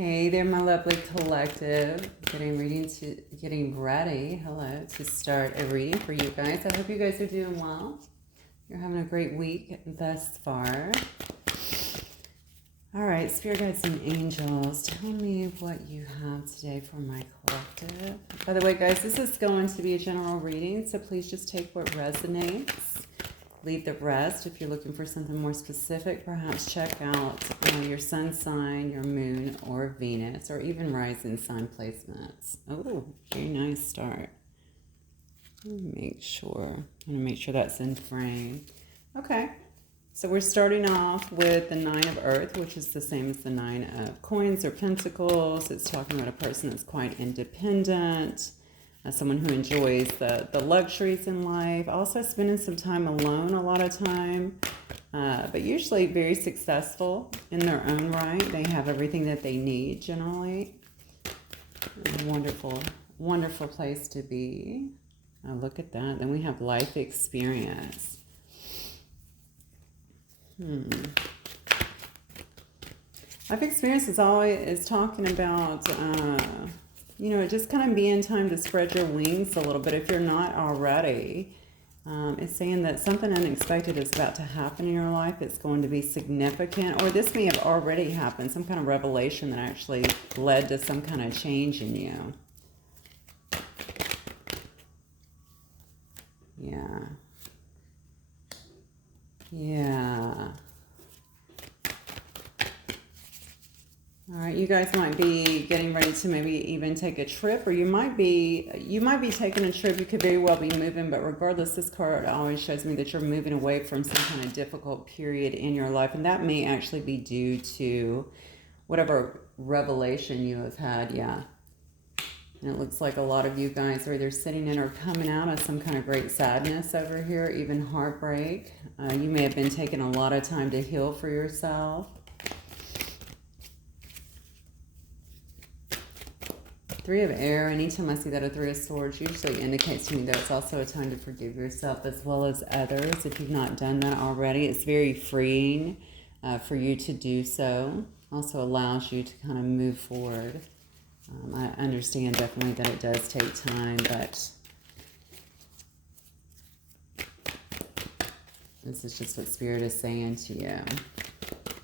Hey there, my lovely collective. Getting ready, hello, to start a reading for you guys. I hope you guys are doing well. You're having a great week thus far. All right, spirit guides and angels, tell me what you have today for my collective. By the way, guys, this is going to be a general reading, so please just take what resonates. Leave the rest. If you're looking for something more specific, perhaps check out your sun sign, your moon, or Venus, or even rising sign placements. Oh, very nice start. I'm going to make sure that's in frame. Okay, so we're starting off with the Nine of Earth, which is the same as the Nine of Coins or Pentacles. It's talking about a person that's quite independent, someone who enjoys the luxuries in life, also spending some time alone a lot of time, but usually very successful in their own right. They have everything that they need generally. A wonderful, wonderful place to be. Look at that. Then we have life experience. Life experience is talking about just kind of being time to spread your wings a little bit if you're not already. It's saying that something unexpected is about to happen in your life. It's going to be significant, or this may have already happened, some kind of revelation that actually led to some kind of change in you. Yeah. All right, you guys might be getting ready to maybe even take a trip, or you might be taking a trip. You could very well be moving, but regardless, this card always shows me that you're moving away from some kind of difficult period in your life, and that may actually be due to whatever revelation you have had. Yeah. And it looks like a lot of you guys are either sitting in or coming out of some kind of great sadness over here, even heartbreak. You may have been taking a lot of time to heal for yourself. Three of Air, anytime I see that a Three of Swords, usually indicates to me that it's also a time to forgive yourself as well as others. If you've not done that already, it's very freeing for you to do so. Also allows you to kind of move forward. I understand definitely that it does take time, but this is just what Spirit is saying to you.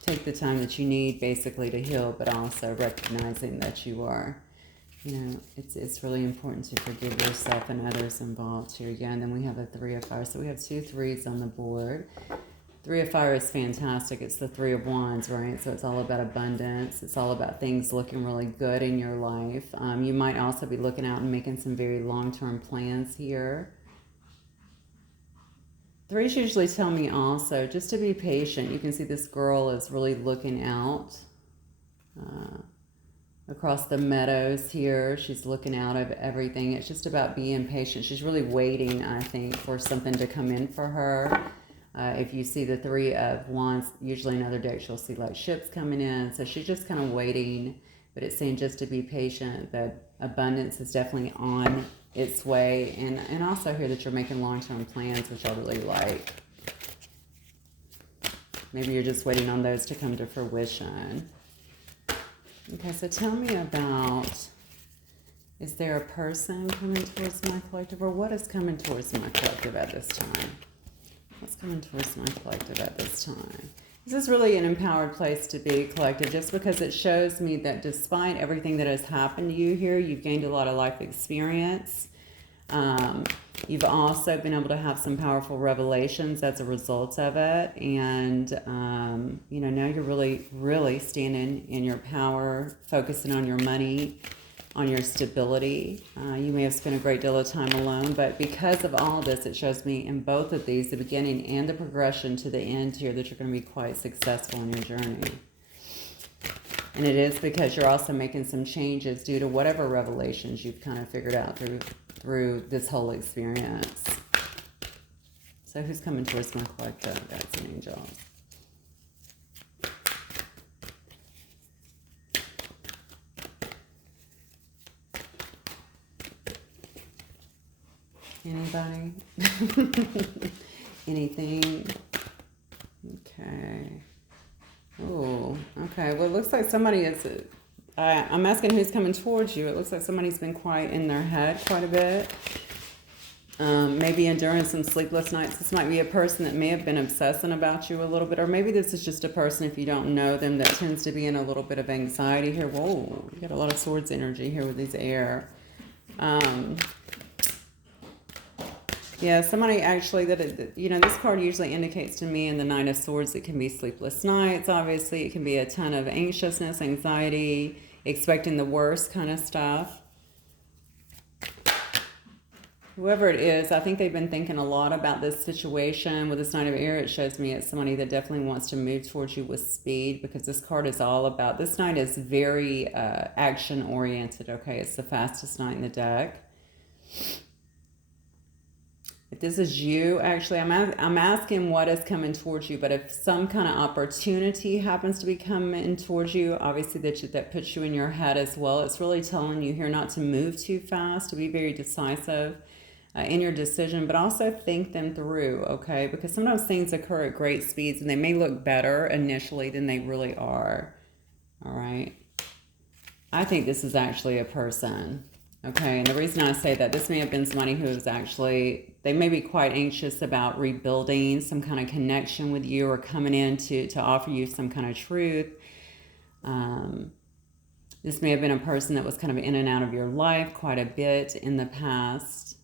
Take the time that you need basically to heal, but also recognizing that you are, it's really important to forgive yourself and others involved here. Yeah, and then we have a Three of Fire. So we have 2 threes on the board. Three of Fire is fantastic. It's the Three of Wands, right? So it's all about abundance. It's all about things looking really good in your life. You might also be looking out and making some very long-term plans here. Threes usually tell me also just to be patient. You can see this girl is really looking out across the meadows here. She's looking out of everything. It's just about being patient. She's really waiting, I think, for something to come in for her. If you see the Three of Wands, usually another day she'll see like ships coming in. So she's just kind of waiting, but it's saying just to be patient, that abundance is definitely on its way. And also here that you're making long-term plans, which I really like. Maybe you're just waiting on those to come to fruition. Okay, so tell me about, is there a person coming towards my collective, or what is coming towards my collective at this time? What's coming towards my collective at this time? This is really an empowered place to be, collective, just because it shows me that despite everything that has happened to you here, you've gained a lot of life experience. You've also been able to have some powerful revelations as a result of it. And, now you're really, really standing in your power, focusing on your money, on your stability. You may have spent a great deal of time alone, but because of all this, it shows me in both of these, the beginning and the progression to the end here, that you're going to be quite successful in your journey. And it is because you're also making some changes due to whatever revelations you've kind of figured out through this whole experience. So who's coming towards my collective? That's an angel. Anybody? Anything? Okay. Oh, okay. Well, it looks like somebody is I'm asking who's coming towards you. It looks like somebody's been quiet in their head quite a bit. Maybe enduring some sleepless nights. This might be a person that may have been obsessing about you a little bit, or maybe this is just a person, if you don't know them, that tends to be in a little bit of anxiety here. Whoa, you got a lot of swords energy here with these air. Yeah, somebody actually this card usually indicates to me in the Nine of Swords, it can be sleepless nights, obviously. It can be a ton of anxiousness, anxiety, expecting the worst kind of stuff. Whoever it is, I think they've been thinking a lot about this situation. With this Knight of Air, it shows me it's somebody that definitely wants to move towards you with speed, because this card is all about, this knight is very action-oriented, okay? It's the fastest knight in the deck. If this is you, actually, I'm asking what is coming towards you, but if some kind of opportunity happens to be coming towards you, obviously that puts you in your head as well. It's really telling you here not to move too fast, to be very decisive in your decision, but also think them through, okay? Because sometimes things occur at great speeds and they may look better initially than they really are, all right? I think this is actually a person, okay? And the reason I say that, this may have been somebody who is actually, they may be quite anxious about rebuilding some kind of connection with you, or coming in to offer you some kind of truth. This may have been a person that was kind of in and out of your life quite a bit in the past.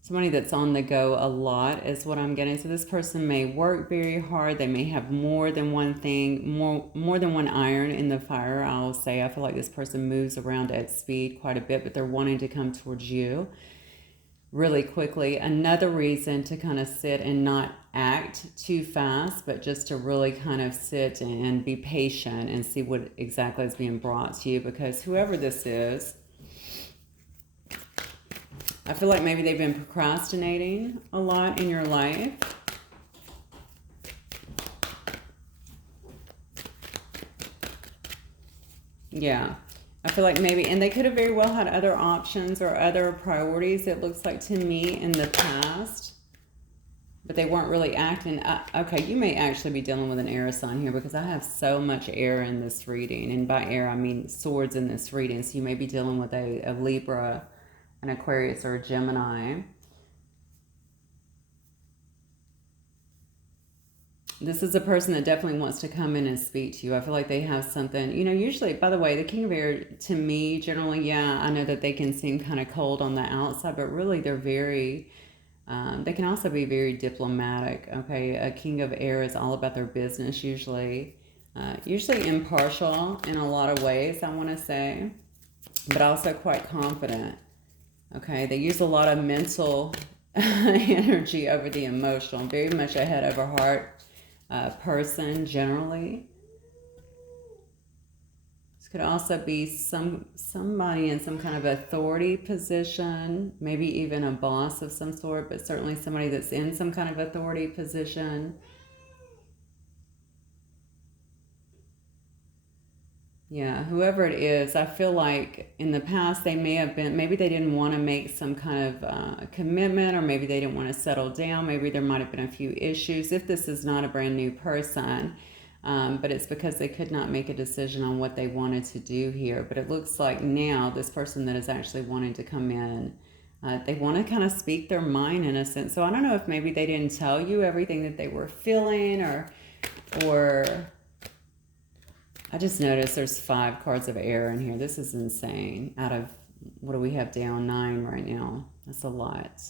Somebody that's on the go a lot is what I'm getting. So this person may work very hard. They may have more than one thing, more than one iron in the fire, I'll say. I feel like this person moves around at speed quite a bit, but they're wanting to come towards you really quickly. Another reason to kind of sit and not act too fast, but just to really kind of sit and be patient and see what exactly is being brought to you, because whoever this is, I feel like maybe they've been procrastinating a lot in your life. Yeah. I feel like maybe, and they could have very well had other options or other priorities, it looks like to me, in the past. But they weren't really acting. Okay, you may actually be dealing with an air sign here, because I have so much air in this reading. And by air, I mean swords in this reading. So you may be dealing with a Libra, an Aquarius, or a Gemini. This is a person that definitely wants to come in and speak to you. I feel like they have something, usually, by the way, the King of Air, to me, generally, yeah, I know that they can seem kind of cold on the outside, but really they're very, they can also be very diplomatic, okay? A King of Air is all about their business, usually impartial in a lot of ways, I want to say, but also quite confident. Okay, they use a lot of mental energy over the emotional. Very much a head over heart person, generally. This could also be somebody in some kind of authority position, maybe even a boss of some sort, but certainly somebody that's in some kind of authority position. Yeah, whoever it is, I feel like in the past they may have been, maybe they didn't want to make some kind of commitment, or maybe they didn't want to settle down. Maybe there might have been a few issues, if this is not a brand new person, but it's because they could not make a decision on what they wanted to do here. But it looks like now this person that is actually wanting to come in, they want to kind of speak their mind in a sense. So I don't know if maybe they didn't tell you everything that they were feeling, or I just noticed there's 5 cards of air in here. This is insane. Out of, what do we have down? 9 right now. That's a lot.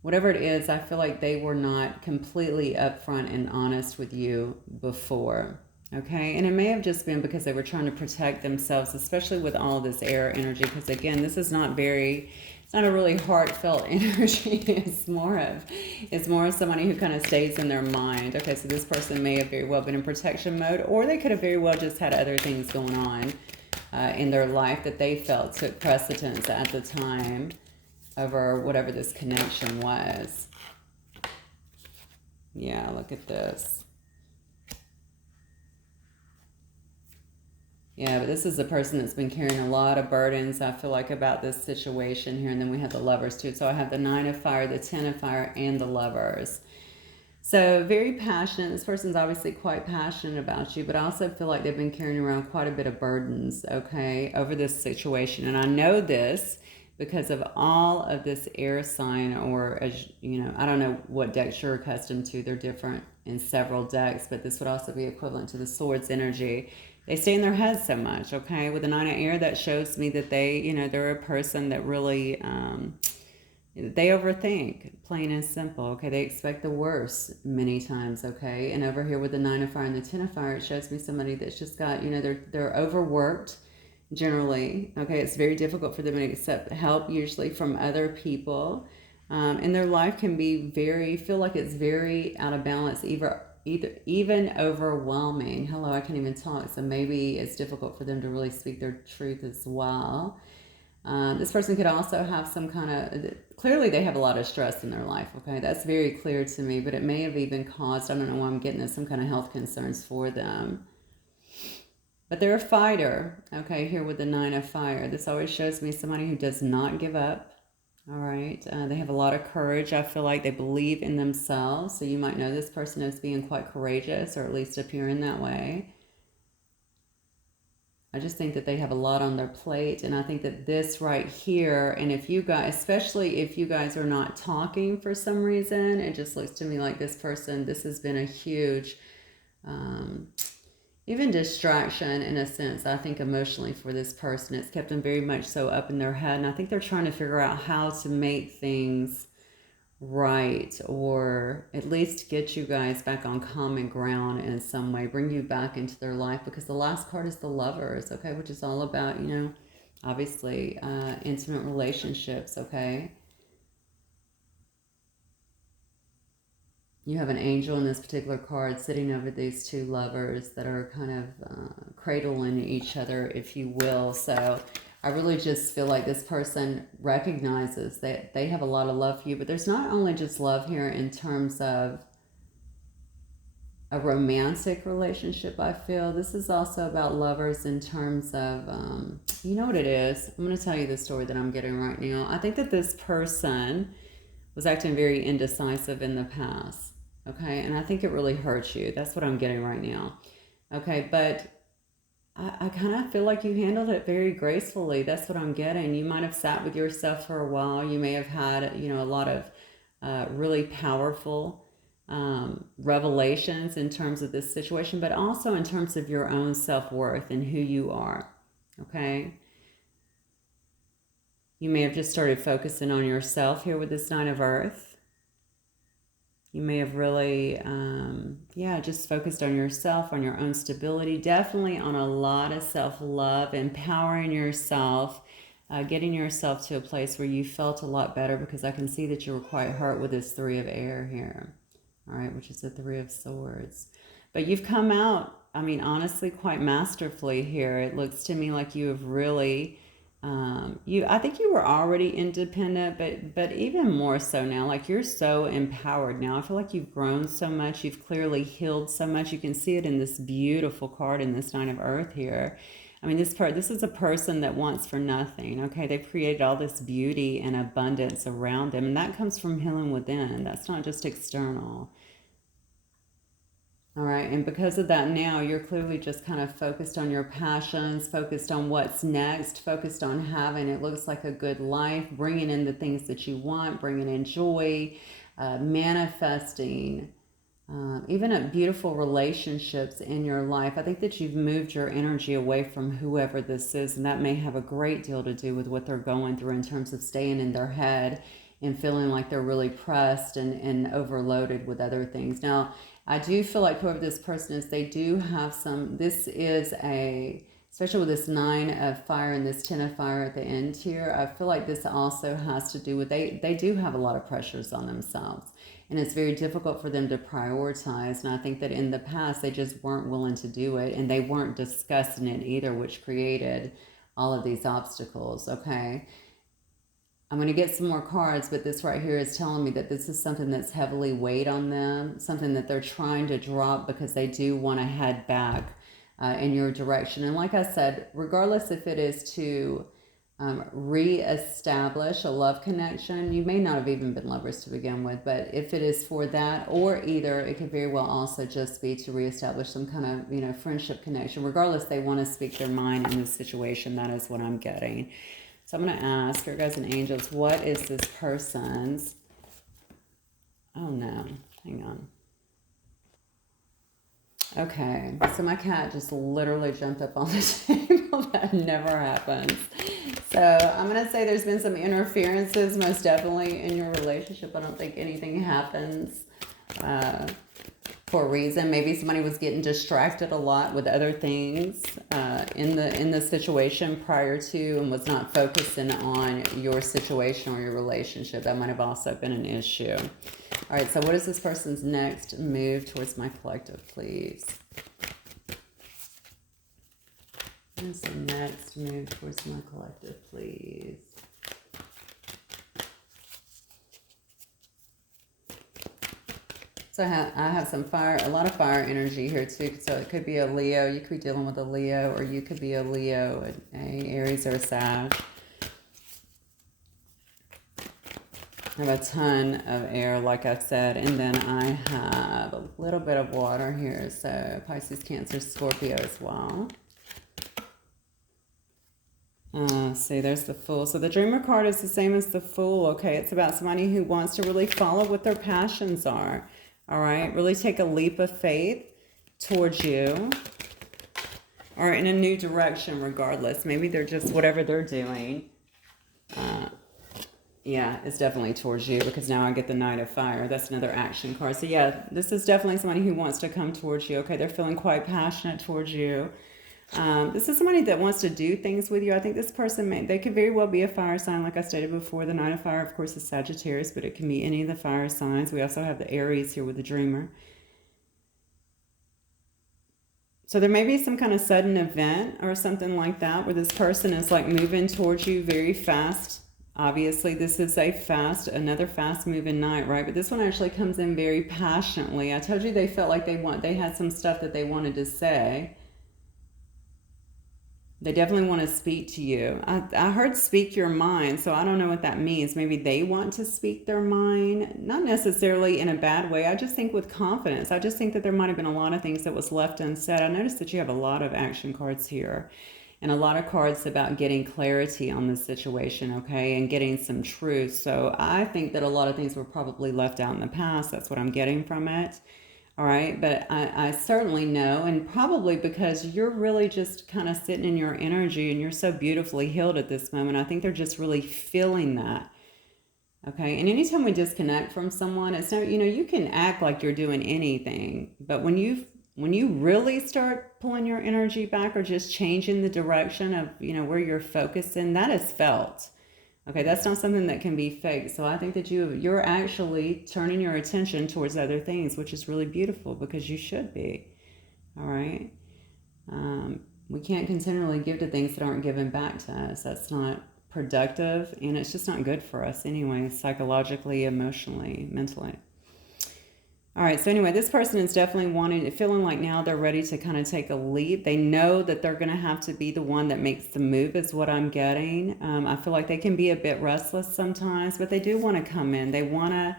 Whatever it is, I feel like they were not completely upfront and honest with you before. Okay? And it may have just been because they were trying to protect themselves, especially with all this air energy. Because again, this is not very, it's not a really heartfelt energy. It's more of somebody who kind of stays in their mind. Okay, so this person may have very well been in protection mode, or they could have very well just had other things going on in their life that they felt took precedence at the time over whatever this connection was. Yeah, look at this. Yeah, but this is a person that's been carrying a lot of burdens, I feel like, about this situation here. And then we have the Lovers too. So I have the 9 of Fire, the 10 of Fire, and the Lovers. So very passionate. This person's obviously quite passionate about you, but I also feel like they've been carrying around quite a bit of burdens, okay, over this situation. And I know this because of all of this air sign, or as you know, I don't know what decks you're accustomed to. They're different in several decks, but this would also be equivalent to the Swords energy. They stay in their head so much, okay? With the Nine of Air, that shows me that they, they're a person that really they overthink, plain and simple, okay? They expect the worst many times, okay? And over here with the Nine of Fire and the Ten of Fire, it shows me somebody that's just got, they're overworked generally, okay? It's very difficult for them to accept help usually from other people. And their life can be feel like it's very out of balance, even overwhelming. Hello, I can't even talk. So maybe it's difficult for them to really speak their truth as well. This person could also have some kind of, clearly they have a lot of stress in their life, okay? That's very clear to me, but it may have even caused, I don't know why I'm getting this, some kind of health concerns for them. But they're a fighter, okay, here with the Nine of Fire. This always shows me somebody who does not give up, all right? They have a lot of courage. I feel like they believe in themselves, so you might know this person as being quite courageous, or at least appearing that way. I just think that they have a lot on their plate, and I think that this right here, and if you guys, especially if you guys are not talking for some reason, it just looks to me like this person, this has been a huge, even distraction in a sense, I think emotionally for this person. It's kept them very much so up in their head, and I think they're trying to figure out how to make things right, or at least get you guys back on common ground in some way, bring you back into their life, because the last card is the Lovers, okay, which is all about, obviously intimate relationships, okay. You have an angel in this particular card sitting over these two lovers that are kind of cradling each other, if you will. So I really just feel like this person recognizes that they have a lot of love for you, but there's not only just love here in terms of a romantic relationship, I feel. This is also about lovers in terms of, you know what it is? I'm going to tell you the story that I'm getting right now. I think that this person was acting very indecisive in the past, okay? And I think it really hurts you. That's what I'm getting right now, okay? But I kind of feel like you handled it very gracefully. That's what I'm getting. You might have sat with yourself for a while. You may have had, a lot of really powerful revelations in terms of this situation, but also in terms of your own self-worth and who you are, okay? You may have just started focusing on yourself here with this Nine of Earth. You may have really, just focused on yourself, on your own stability, definitely on a lot of self-love, empowering yourself, getting yourself to a place where you felt a lot better, because I can see that you were quite hurt with this Three of Air here, all right, which is the Three of Swords. But you've come out, I mean, honestly, quite masterfully here. It looks to me like you have really... I think you were already independent, but even more so now. Like, you're so empowered now. I feel like you've grown so much. You've clearly healed so much. You can see it in this beautiful card in this Nine of Earth here. I mean, this is a person that wants for nothing. Okay, they've created all this beauty and abundance around them, and that comes from healing within. That's not just external. All right, and because of that now, you're clearly just kind of focused on your passions, focused on what's next, focused on having, it looks like, a good life, bringing in the things that you want, bringing in joy, manifesting, even at beautiful relationships in your life. I think that you've moved your energy away from whoever this is, and that may have a great deal to do with what they're going through in terms of staying in their head and feeling like they're really pressed and overloaded with other things. Now, I do feel like whoever this person is, they do have some, this is especially with this Nine of Fire and this Ten of Fire at the end here, I feel like this also has to do with, they do have a lot of pressures on themselves. And it's very difficult for them to prioritize. And I think that in the past, they just weren't willing to do it. And they weren't discussing it either, which created all of these obstacles, okay? I'm going to get some more cards, but this right here is telling me that this is something that's heavily weighed on them, something that they're trying to drop because they do want to head back in your direction. And like I said, regardless if it is to reestablish a love connection. You may not have even been lovers to begin with, but if it is for that, or either it could very well also just be to reestablish some kind of, friendship connection. Regardless, they want to speak their mind in this situation. That is what I'm getting. So I'm going to ask your guys and angels, what is this person's... Oh no, hang on. Okay, so my cat just literally jumped up on the table. That never happens. So I'm going to say there's been some interferences, most definitely, in your relationship. I don't think anything happens for a reason. Maybe somebody was getting distracted a lot with other things in the situation prior to, and was not focusing on your situation or your relationship. That might have also been an issue. All right, so what is this person's next move towards my collective, please? What is the next move towards my collective, please? So I have some fire, a lot of fire energy here too. So it could be a Leo. You could be dealing with a Leo, or you could be a Leo, a Aries, or a Sag. I have a ton of air, like I said, and then I have a little bit of water here. So Pisces, Cancer, Scorpio as well. See, there's the Fool. So the Dreamer card is the same as the Fool, okay? It's about somebody who wants to really follow what their passions are, all right? Really take a leap of faith towards you, or in a new direction regardless. Maybe they're just, whatever they're doing, yeah, it's definitely towards you, because now I get the Knight of Fire. That's another action card. So yeah, this is definitely somebody who wants to come towards you, okay? They're feeling quite passionate towards you. This is somebody that wants to do things with you. I think this person, they could very well be a fire sign. Like I stated before, the Knight of Fire, of course, is Sagittarius, but it can be any of the fire signs. We also have the Aries here with the Dreamer. So there may be some kind of sudden event or something like that, where this person is like moving towards you very fast. Obviously, this is another fast moving night, right? But this one actually comes in very passionately. I told you they felt like they had some stuff that they wanted to say. They definitely want to speak to you. I heard speak your mind, so I don't know what that means. Maybe they want to speak their mind, not necessarily in a bad way. I just think with confidence. I just think that there might have been a lot of things that was left unsaid. I noticed that you have a lot of action cards here, and a lot of cards about getting clarity on the situation, okay, and getting some truth. So I think that a lot of things were probably left out in the past. That's what I'm getting from it. All right, but I certainly know, and probably because you're really just kind of sitting in your energy and you're so beautifully healed at this moment, I think they're just really feeling that. Okay, and anytime we disconnect from someone, it's no, you can act like you're doing anything, but when you really start pulling your energy back, or just changing the direction of, where you're focusing, that is felt. Okay, that's not something that can be faked. So I think that you're actually turning your attention towards other things, which is really beautiful, because you should be. All right. We can't continually give to things that aren't given back to us. That's not productive, and it's just not good for us anyway, psychologically, emotionally, mentally. All right, so anyway, this person is definitely feeling like now they're ready to kind of take a leap. They know that they're going to have to be the one that makes the move, is what I'm getting. I feel like they can be a bit restless sometimes, but they do want to come in. They want to,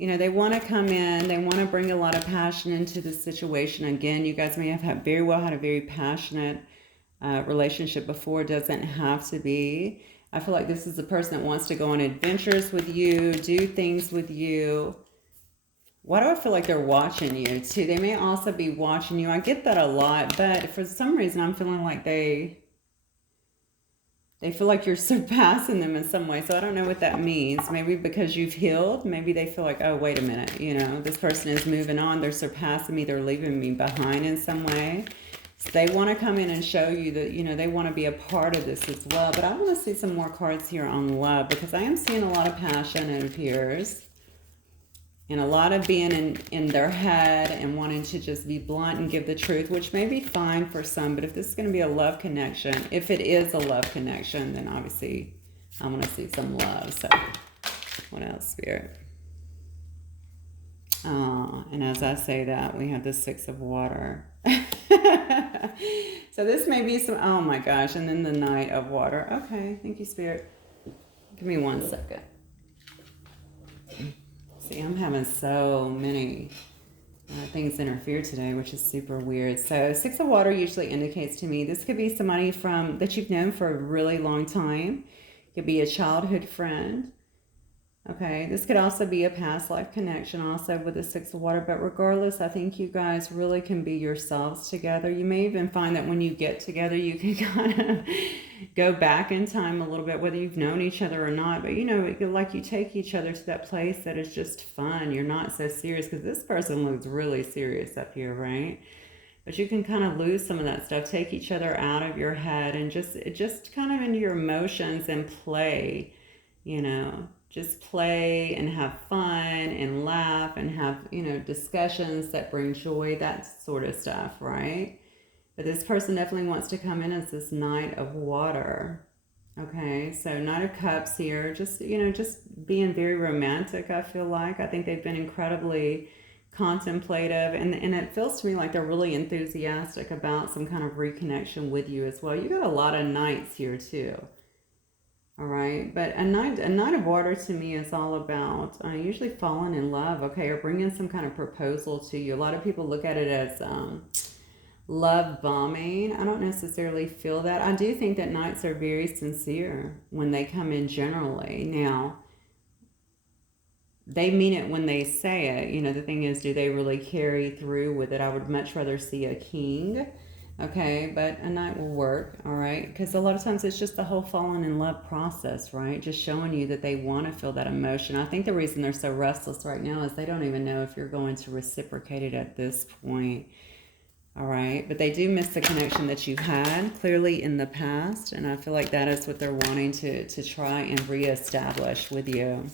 they want to come in. They want to bring a lot of passion into the situation. Again, you guys may have very well had a very passionate relationship before. It doesn't have to be. I feel like this is a person that wants to go on adventures with you, do things with you. Why do I feel like they're watching you too? They may also be watching you. I get that a lot, but for some reason I'm feeling like they feel like you're surpassing them in some way. So I don't know what that means. Maybe because you've healed. Maybe they feel like, oh, wait a minute. This person is moving on. They're surpassing me. They're leaving me behind in some way. So they want to come in and show you that, they want to be a part of this as well. But I want to see some more cards here on love, because I am seeing a lot of passion, it appears. And a lot of being in their head and wanting to just be blunt and give the truth, which may be fine for some. But if this is going to be a love connection, if it is a love connection, then obviously I want to see some love. So what else, Spirit? And as I say that, we have the Six of Water. So this may be some, oh my gosh, and then the Knight of Water. Okay, thank you, Spirit. Give me 1 second. See, I'm having so many things interfere today, which is super weird. So Six of Water usually indicates to me this could be somebody from that you've known for a really long time. It could be a childhood friend. Okay, this could also be a past life connection also with the Six of Water, but regardless, I think you guys really can be yourselves together. You may even find that when you get together, you can kind of go back in time a little bit, whether you've known each other or not, but you know, like you take each other to that place that is just fun. You're not so serious, because this person looks really serious up here, right? But you can kind of lose some of that stuff, take each other out of your head and just kind of into your emotions and play, you know. Just play and have fun and laugh and have, you know, discussions that bring joy, that sort of stuff, right? But this person definitely wants to come in as this Knight of Water. Okay, so Knight of Cups here, just, you know, just being very romantic, I feel like. I think they've been incredibly contemplative, and it feels to me like they're really enthusiastic about some kind of reconnection with you as well. You got a lot of Knights here too. All right, but a Knight of Water to me is all about usually falling in love, okay, or bringing some kind of proposal to you. A lot of people look at it as love bombing. I don't necessarily feel that. I do think that Knights are very sincere when they come in generally. Now, they mean it when they say it. You know, the thing is, do they really carry through with it? I would much rather see a king. Okay, but a Knight will work, all right? Because a lot of times it's just the whole falling in love process, right? Just showing you that they want to feel that emotion. I think the reason they're so restless right now is they don't even know if you're going to reciprocate it at this point, all right? But they do miss the connection that you've had clearly in the past, and I feel like that is what they're wanting to try and reestablish with you.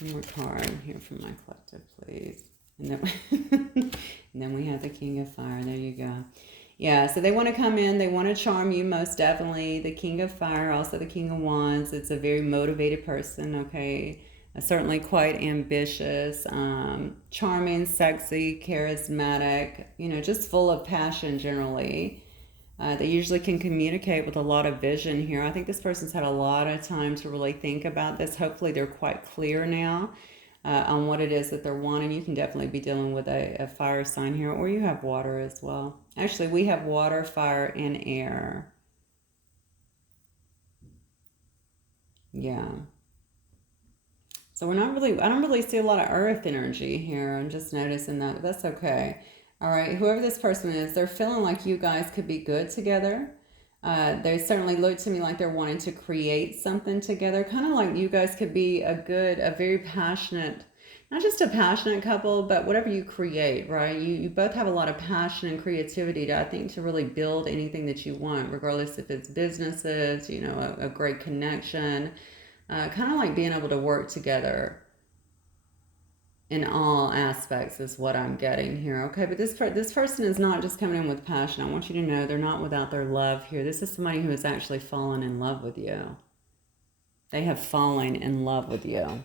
One more card here from my collective, please. And then, and then we have the King of Fire. There you go. Yeah, so they want to come in. They want to charm you, most definitely. The King of Fire, also the King of Wands. It's a very motivated person, okay? Certainly quite ambitious, charming, sexy, charismatic, you know, just full of passion generally. They usually can communicate with a lot of vision here. I think this person's had a lot of time to really think about this. Hopefully they're quite clear now on what it is that they're wanting. You can definitely be dealing with a fire sign here, or you have water as well. Actually, we have water, fire, and air. Yeah. So we're not really, I don't really see a lot of earth energy here. I'm just noticing that, but that's okay. All right, whoever this person is, they're feeling like you guys could be good together. They certainly look to me like they're wanting to create something together, kind of like you guys could be a very passionate, not just a passionate couple, but whatever you create, right? You both have a lot of passion and creativity to, I think, to really build anything that you want, regardless if it's businesses, you know, a great connection, kind of like being able to work together in all aspects is what I'm getting here. Okay, but this person is not just coming in with passion. I want you to know they're not without their love here. This is somebody who has actually fallen in love with you. They have fallen in love with you.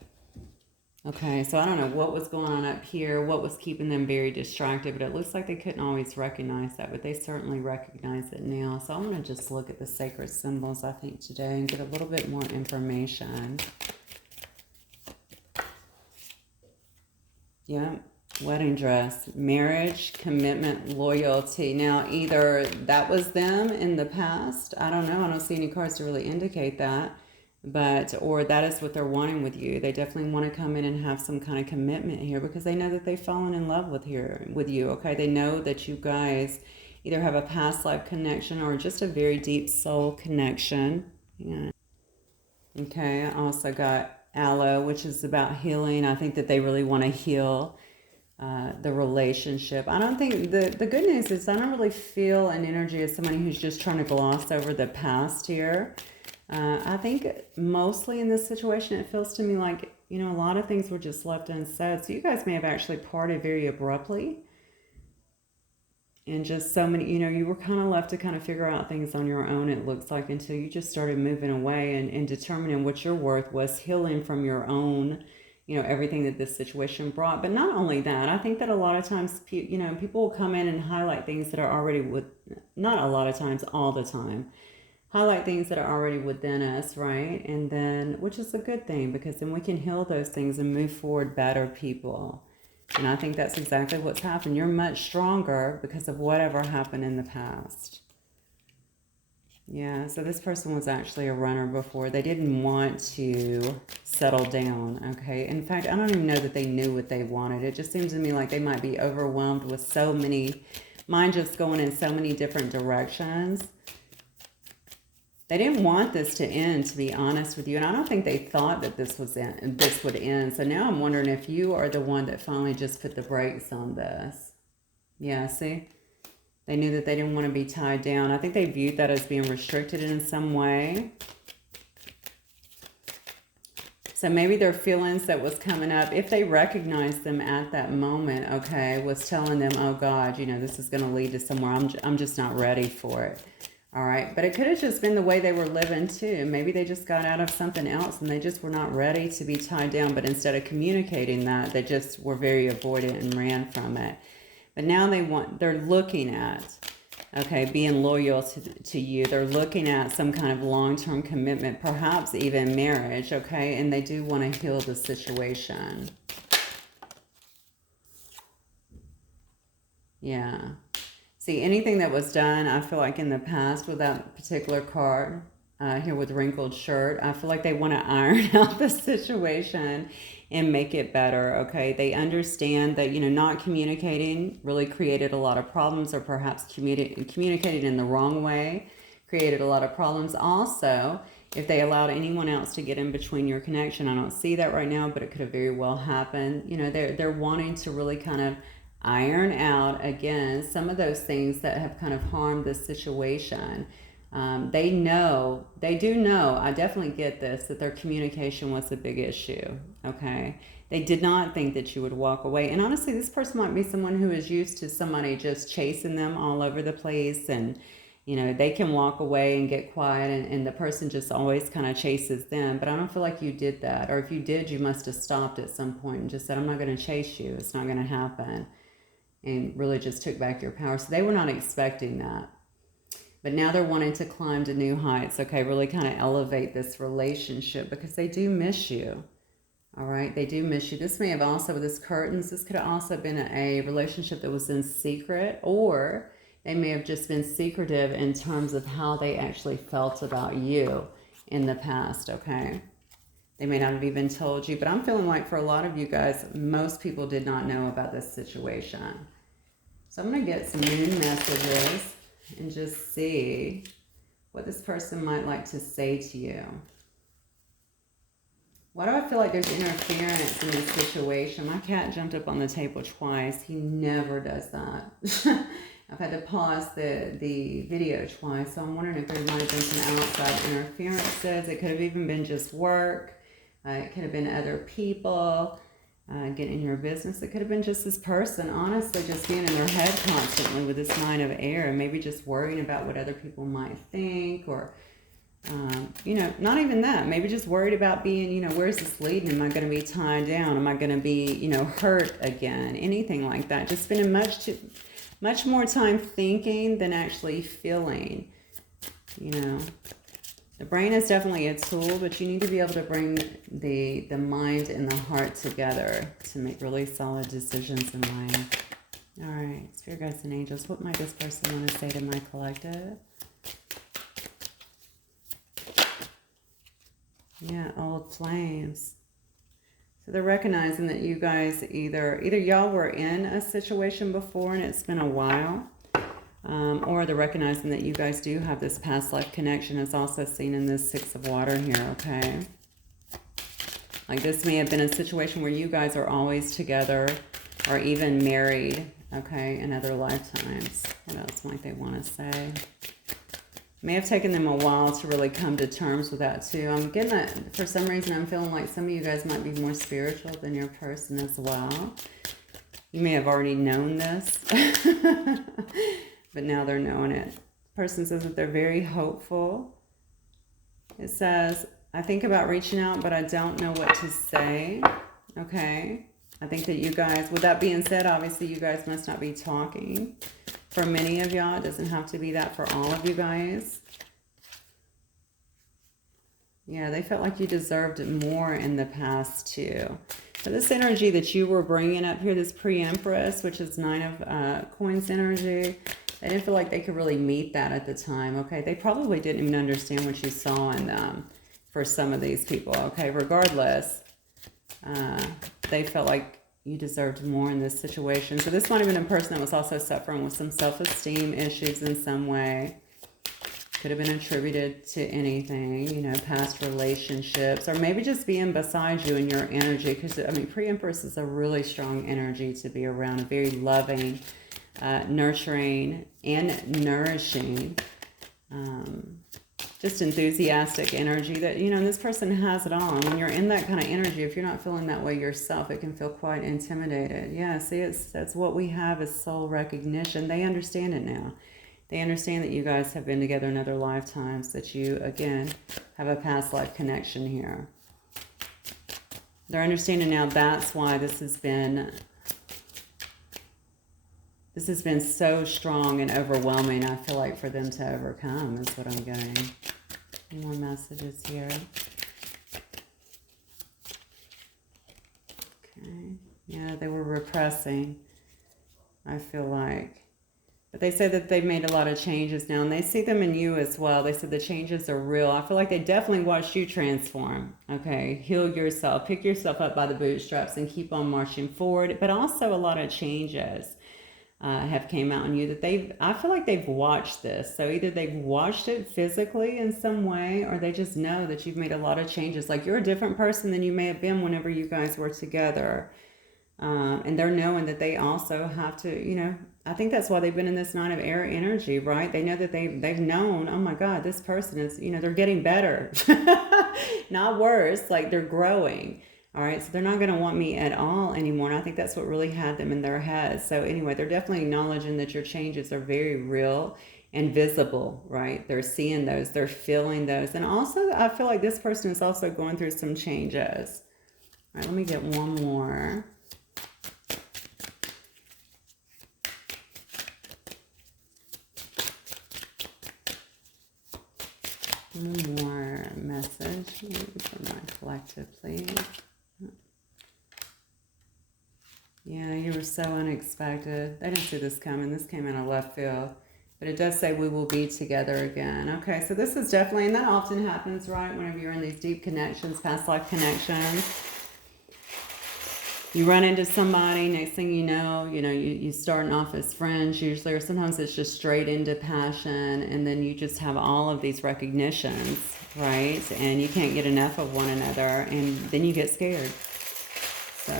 Okay, so I don't know what was going on up here, what was keeping them very distracted, but it looks like they couldn't always recognize that, but they certainly recognize it now. So I'm going to just look at the sacred symbols, I think, today and get a little bit more information. Yeah, wedding dress, marriage, commitment, loyalty. Now, either that was them in the past. I don't know. I don't see any cards to really indicate that. But, or that is what they're wanting with you. They definitely want to come in and have some kind of commitment here because they know that they've fallen in love with you, okay? They know that you guys either have a past life connection or just a very deep soul connection. Yeah. Okay, I also got aloe, which is about healing. I think that they really want to heal the relationship. I don't think, the good news is I don't really feel an energy as somebody who's just trying to gloss over the past here. I think mostly in this situation, it feels to me like, you know, a lot of things were just left unsaid. So you guys may have actually parted very abruptly. And just so many, you know, you were kind of left to kind of figure out things on your own, it looks like, until you just started moving away and determining what your worth was, healing from your own, everything that this situation brought. But not only that, I think that a lot of times, people will come in and highlight things that are already not a lot of times, all the time, highlight things that are already within us, right? And then, which is a good thing, because then we can heal those things and move forward better people. And I think that's exactly what's happened. You're much stronger because of whatever happened in the past. Yeah, so this person was actually a runner before. They didn't want to settle down, okay? In fact, I don't even know that they knew what they wanted. It just seems to me like they might be overwhelmed with so many, mind just going in so many different directions. They didn't want this to end, to be honest with you. And I don't think they thought that this would end. So now I'm wondering if you are the one that finally just put the brakes on this. Yeah, see? They knew that they didn't want to be tied down. I think they viewed that as being restricted in some way. So maybe their feelings that was coming up, if they recognized them at that moment, okay, was telling them, oh God, this is going to lead to somewhere. I'm just not ready for it. All right. But it could have just been the way they were living too. Maybe they just got out of something else and they just were not ready to be tied down. But instead of communicating that, they just were very avoidant and ran from it. But now they're looking at, okay, being loyal to you. They're looking at some kind of long-term commitment, perhaps even marriage, okay? And they do want to heal the situation. Yeah. See, anything that was done, I feel like in the past with that particular card, here with wrinkled shirt, I feel like they want to iron out the situation and make it better, okay? They understand that, not communicating really created a lot of problems, or perhaps communicating in the wrong way created a lot of problems. Also, if they allowed anyone else to get in between your connection, I don't see that right now, but it could have very well happened. They're wanting to really kind of iron out, again, some of those things that have kind of harmed this situation. They do know, I definitely get this, that their communication was a big issue, okay? They did not think that you would walk away. And honestly, this person might be someone who is used to somebody just chasing them all over the place, and, they can walk away and get quiet, and the person just always kind of chases them. But I don't feel like you did that. Or if you did, you must have stopped at some point and just said, I'm not going to chase you. It's not going to happen. And really just took back your power. So they were not expecting that. But now they're wanting to climb to new heights, okay? Really kind of elevate this relationship, because they do miss you, all right? They do miss you. This may have also, with this curtains, this could have also been a relationship that was in secret, or they may have just been secretive in terms of how they actually felt about you in the past, okay? They may not have even told you, but I'm feeling like for a lot of you guys, most people did not know about this situation. So I'm going to get some moon messages and just see what this person might like to say to you. Why do I feel like there's interference in this situation? My cat jumped up on the table twice. He never does that. I've had to pause the video twice, so I'm wondering if there might have been some outside interferences. It could have even been just work. It could have been other people getting in your business. It could have been just this person, honestly, just being in their head constantly with this 9 of air, and maybe just worrying about what other people might think, or, not even that. Maybe just worried about being, where's this leading? Am I going to be tied down? Am I going to be, hurt again? Anything like that. Just spending much more time thinking than actually feeling, The brain is definitely a tool, but you need to be able to bring the mind and the heart together to make really solid decisions in life. All right, Spirit Guides and Angels, what might this person want to say to my collective? Yeah, old flames. So they're recognizing that you guys either y'all were in a situation before and it's been a while, or they're recognizing that you guys do have this past life connection. It's also seen in this 6 of water here, okay? Like this may have been a situation where you guys are always together or even married, okay, in other lifetimes. What else might they want to say? May have taken them a while to really come to terms with that too. I'm getting that, for some reason, I'm feeling like some of you guys might be more spiritual than your person as well. You may have already known this, but now they're knowing it. The person says that they're very hopeful. It says, I think about reaching out, but I don't know what to say. Okay. I think that you guys, with that being said, obviously you guys must not be talking. For many of y'all, it doesn't have to be that for all of you guys. Yeah, they felt like you deserved more in the past too. So this energy that you were bringing up here, this pre-empress, which is 9 of coins energy, they didn't feel like they could really meet that at the time, okay? They probably didn't even understand what you saw in them for some of these people, okay? Regardless, they felt like you deserved more in this situation. So this might have been a person that was also suffering with some self-esteem issues in some way. Could have been attributed to anything, you know, past relationships, or maybe just being beside you in your energy. Because, I mean, pre-empress is a really strong energy to be around, a very loving, nurturing, and nourishing, just enthusiastic energy that, you know, this person has it all. And when you're in that kind of energy, if you're not feeling that way yourself, it can feel quite intimidated. Yeah, see, that's what we have is soul recognition. They understand it now. They understand that you guys have been together in other lifetimes, that you, again, have a past life connection here. They're understanding now that's why this has been so strong and overwhelming, I feel like, for them to overcome, is what I'm getting. Any more messages here? Okay. Yeah, they were repressing, I feel like. But they said that they've made a lot of changes now, and they see them in you as well. They said the changes are real. I feel like they definitely watched you transform. Okay, heal yourself, pick yourself up by the bootstraps, and keep on marching forward. But also a lot of changes have came out on you that I feel like they've watched this. So either they've watched it physically in some way, or they just know that you've made a lot of changes. Like you're a different person than you may have been whenever you guys were together. And they're knowing that they also have to, you know, I think that's why they've been in this 9 of air energy, right? They know that they've known, oh my God, this person is, you know, they're getting better, not worse, like they're growing. All right, so they're not going to want me at all anymore. And I think that's what really had them in their heads. So anyway, they're definitely acknowledging that your changes are very real and visible, right? They're seeing those, they're feeling those. And also, I feel like this person is also going through some changes. All right, let me get one more. One more message from my collective, please. Yeah, you were so unexpected. I didn't see this coming. This came out of left field. But it does say we will be together again. Okay, so this is definitely, and that often happens, right? Whenever you're in these deep connections, past life connections. You run into somebody, next thing you know, you starting off as friends usually, or sometimes it's just straight into passion, and then you just have all of these recognitions, right? And you can't get enough of one another, and then you get scared. So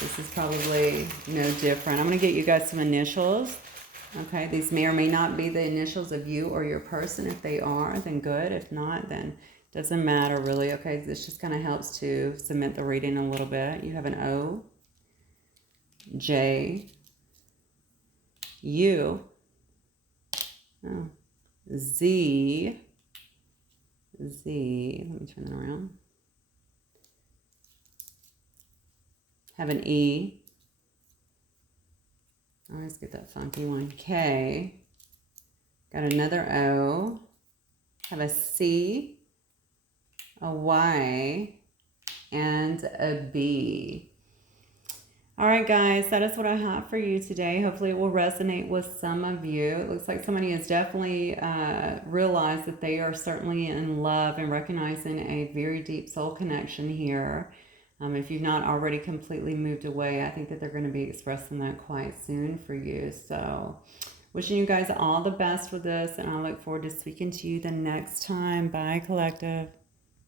this is probably no different. I'm going to get you guys some initials. Okay, these may or may not be the initials of you or your person. If they are, then good. If not, then doesn't matter really. Okay, this just kind of helps to cement the reading a little bit. You have an O, J, U, oh, Z, let me turn that around. Have an E. I always get that funky one. K. Got another O. Have a C, a Y, and a B. All right, guys, that is what I have for you today. Hopefully it will resonate with some of you. It looks like somebody has definitely realized that they are certainly in love and recognizing a very deep soul connection here. If you've not already completely moved away, I think that they're going to be expressing that quite soon for you. So wishing you guys all the best with this, and I look forward to speaking to you the next time. Bye, collective.